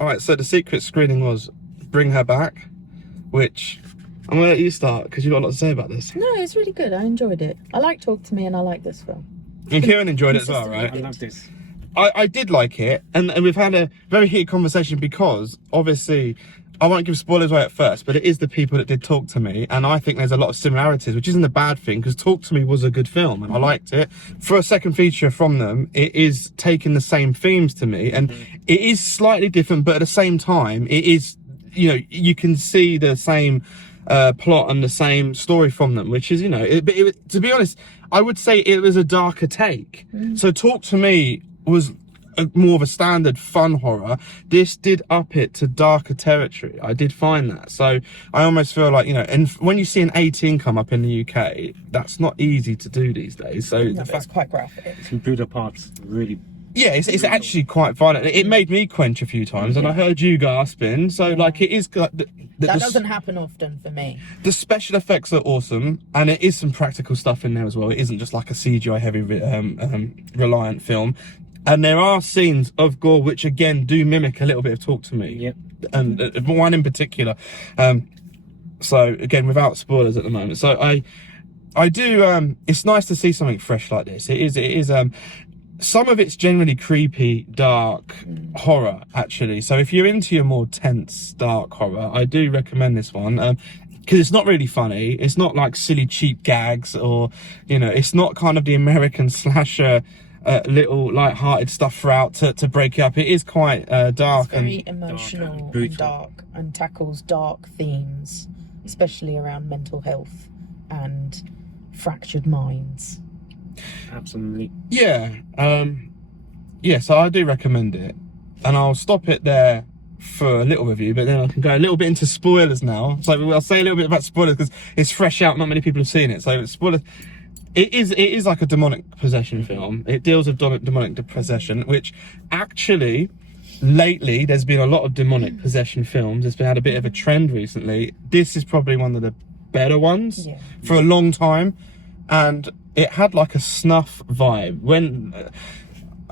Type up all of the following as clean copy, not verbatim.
All right, so the secret screening was Bring Her Back, which I'm gonna let you start because you've got a lot to say about this. No, it's really good. I enjoyed it. I like Talk to Me and I like this film. And Kieran enjoyed it as well, right? I love this. I did like it, and we've had a very heated conversation because, obviously, I won't give spoilers away at first, but it is the people that did Talk to Me, and I think there's a lot of similarities, which isn't a bad thing, because Talk to Me was a good film, and I liked it. For a second feature from them, it is taking the same themes to me, and it is slightly different, but at the same time, it is, you know, you can see the same plot and the same story from them, which is, you know, to be honest, I would say it was a darker take. So Talk to Me was more of a standard fun horror. This did up it to darker territory. I did find that. So I almost feel like, you know, and when you see an 18 come up in the UK, that's not easy to do these days. So No, it's quite graphic. Some brutal parts, really. yeah, it's actually quite violent. It made me quench a few times, and I heard you gasping. So like, it is like That doesn't happen often for me. the special effects are awesome, and it is some practical stuff in there as well. It isn't just like a CGI heavy reliant film. And there are scenes of gore which again do mimic a little bit of Talk to Me. Yep. And one in particular. So again, without spoilers at the moment. So I do. It's nice to see something fresh like this. It is. Some of it's generally creepy, dark horror, actually. So if you're into your more tense, dark horror, I do recommend this one. Because it's not really funny. It's not like silly, cheap gags, or, you know, it's not kind of the American slasher little light-hearted stuff throughout to break it up. It is quite dark. It's very emotional and dark, and tackles dark themes, especially around mental health and fractured minds. Absolutely. Yeah. Yeah, so I do recommend it. And I'll stop it there for a little review, but then I can go a little bit into spoilers now. So I'll say a little bit about spoilers because it's fresh out, not many people have seen it. So spoilers. It is like a demonic possession film. It deals with demonic possession, which actually, lately, there's been a lot of demonic possession films. It's been had a bit of a trend recently. This is probably one of the better ones for a long time. And it had like a snuff vibe. When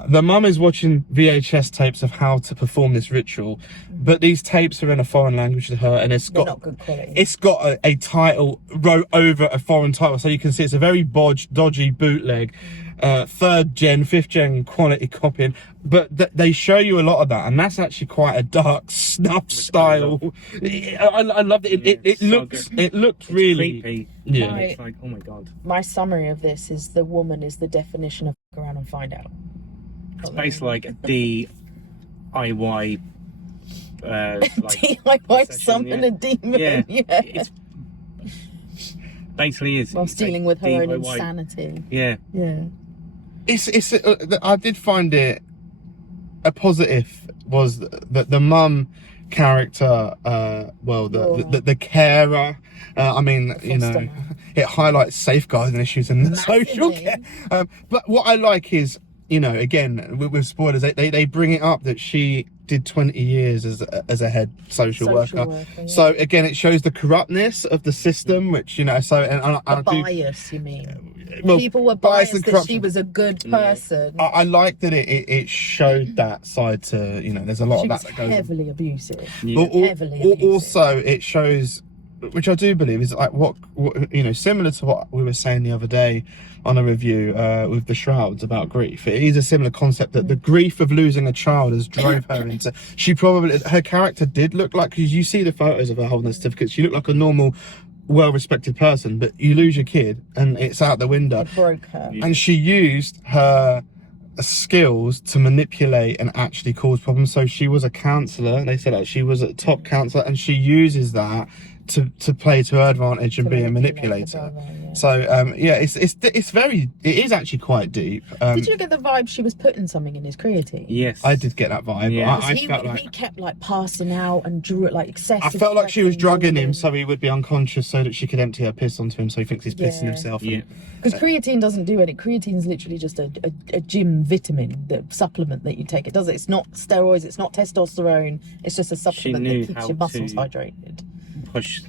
the mum is watching VHS tapes of how to perform this ritual, but these tapes are in a foreign language to her, and it's got not good quality. It's got a title wrote over a foreign title, so you can see it's a very dodgy bootleg, 3rd gen, 5th gen quality copying. But they show you a lot of that, and that's actually quite a dark snuff style. I loved it. It looked really creepy. Yeah. It's like, oh my god. My summary of this is the woman is the definition of fuck around and find out. It's basically like a DIY. Like DIY summon a demon. Yeah. Yeah. It's basically is. Whilst dealing with her own DIY. insanity. Yeah. Yeah. It's I did find it a positive was that the mum character, the carer, I mean, you know, it highlights safeguarding issues in the social care. But what I like is, you know, again, with spoilers, they bring it up that she did 20 years as a head social worker. Yeah. So again, it shows the corruptness of the system, which, you know, so and I do, bias, you mean? well, People were bias biased and that corruption. she was a good person. I like that it showed that side to, you know, there's a lot She of was that goes on. heavily abusive. But Heavily abusive. also it shows, which I do believe is like what you know, similar to what we were saying the other day on a review with the Shrouds about grief. It is a similar concept that the grief of losing a child has drove her into. Her character did look like, because you see the photos of her holding the certificate, she looked like a normal, well-respected person, but you lose your kid and it's out the window. It broke her. And she used her skills to manipulate and actually cause problems. So she was a counsellor. They said that she was a top counsellor, and she uses that to play to her advantage and be a manipulator. So it is actually quite deep. Did you get the vibe she was putting something in his creatine? Yes. I did get that vibe. Yeah. I felt like he kept like passing out and drew it like excessive. I felt like she was sweating, drugging him drooling. so he would be unconscious, so that she could empty her piss onto him, so he thinks he's pissing himself. Yeah. Because creatine doesn't do it. Creatine is literally just a gym vitamin, the supplement that you take. It does it. It's not steroids. It's not testosterone. It's just a supplement that keeps your muscles hydrated. Push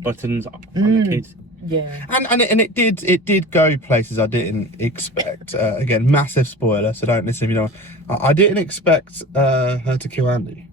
buttons on the kid. Yeah. And it did go places I didn't expect. Again, massive spoiler, so don't listen if you don't. I didn't expect her to kill Andy.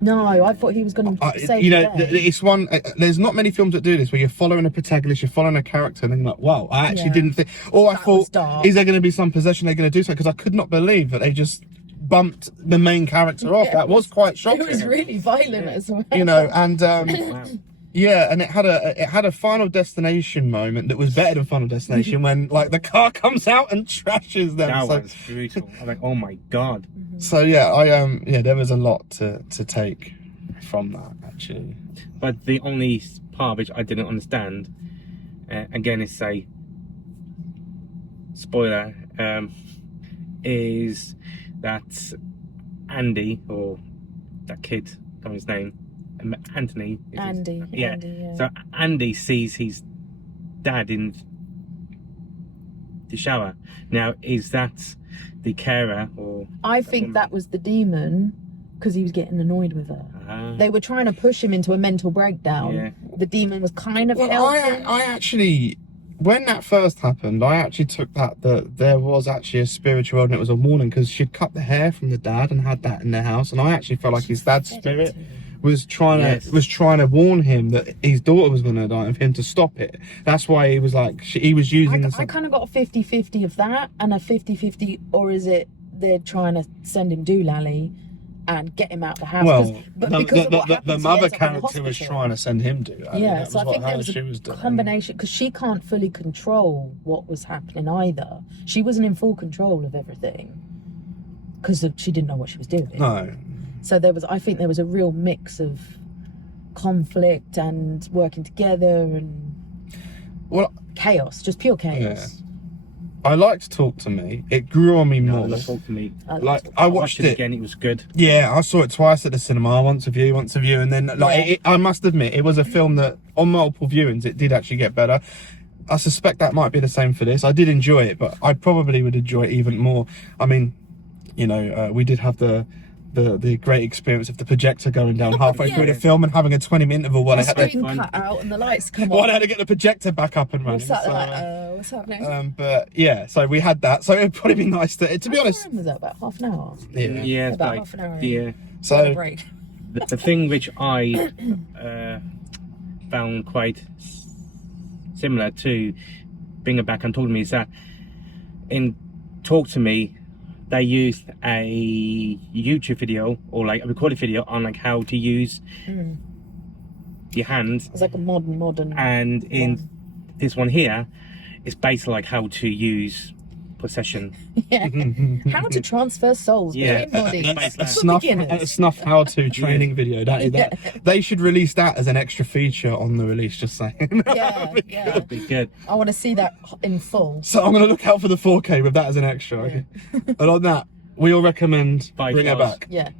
No, I thought he was going to save You the know, day. it's one. There's not many films that do this where you're following a protagonist, you're following a character, and then you're like, wow, I actually didn't think. Or I That was thought, dark. is there going to be some possession? They're going to do something, because I could not believe that they just bumped the main character off. Yeah, That was quite shocking. It was really violent as well. You know, and Wow. yeah, and it had a Final Destination moment that was better than Final Destination when like the car comes out and trashes them. That So, was brutal. I'm like, oh my god. so yeah, there was a lot to take from that actually. But the only part which I didn't understand, again, is a spoiler, is that Andy, or that kid, I can't remember his name, Anthony. is his- Andy. Yeah. Andy, yeah. So Andy sees his dad in the shower. Now, is that the carer, or? I think that was the demon because he was getting annoyed with her. They were trying to push him into a mental breakdown. Yeah. The demon was kind of Well, helping. I actually, when that first happened, I actually took that there was actually a spiritual world and it was a warning, because she'd cut the hair from the dad and had that in their house, and I actually felt like his dad's spirit was trying to warn him that his daughter was going to die, and for him to stop it. That's why he was like, he was using. I kind of got a 50-50 of that, and a 50-50, or is it they're trying to send him doolally and get him out of the house? Well, but because of what the happens, he mother ends up in the character was hospital. trying to send him to. Yeah, so I think there was she a was doing. combination, because she can't fully control what was happening either. She wasn't in full control of everything because she didn't know what she was doing. No. So I think there was a real mix of conflict and working together and Well, chaos, just pure chaos. I liked Talk to Me. It grew on me No, more. not talk to me. Like I watched it. again. It was good. Yeah, I saw it twice at the cinema. Once a view, and then like I must admit, it was a film that on multiple viewings it did actually get better. I suspect that might be the same for this. I did enjoy it, but I probably would enjoy it even more. I mean, you know, we did have the great experience of the projector going down halfway through the film and having a 20-minute interval while The I had to, screen cut out and the lights come while I on. had to get the projector back up and running. What's that So, like? What's happening? but yeah, so we had that. So it'd probably be nice to be How honest. long was that? About half an hour? Yeah. Yeah, About like, half an hour. yeah. So Break. The thing which I found quite similar to bring it back and talk to me is that in Talk to Me, they used a YouTube video or like a recorded video on like how to use your hands, It's like a modern. and in this one here, it's basically like how to use possession. Yeah. How to transfer souls Yeah. between bodies. A For beginners. snuff how-to training video. That they should release that as an extra feature on the release. Just saying. Yeah, yeah. Be good. I want to see that in full. So I'm gonna look out for the 4K with that as an extra. Okay? And on that, we all recommend 5 Bring Her stars. Back. Yeah.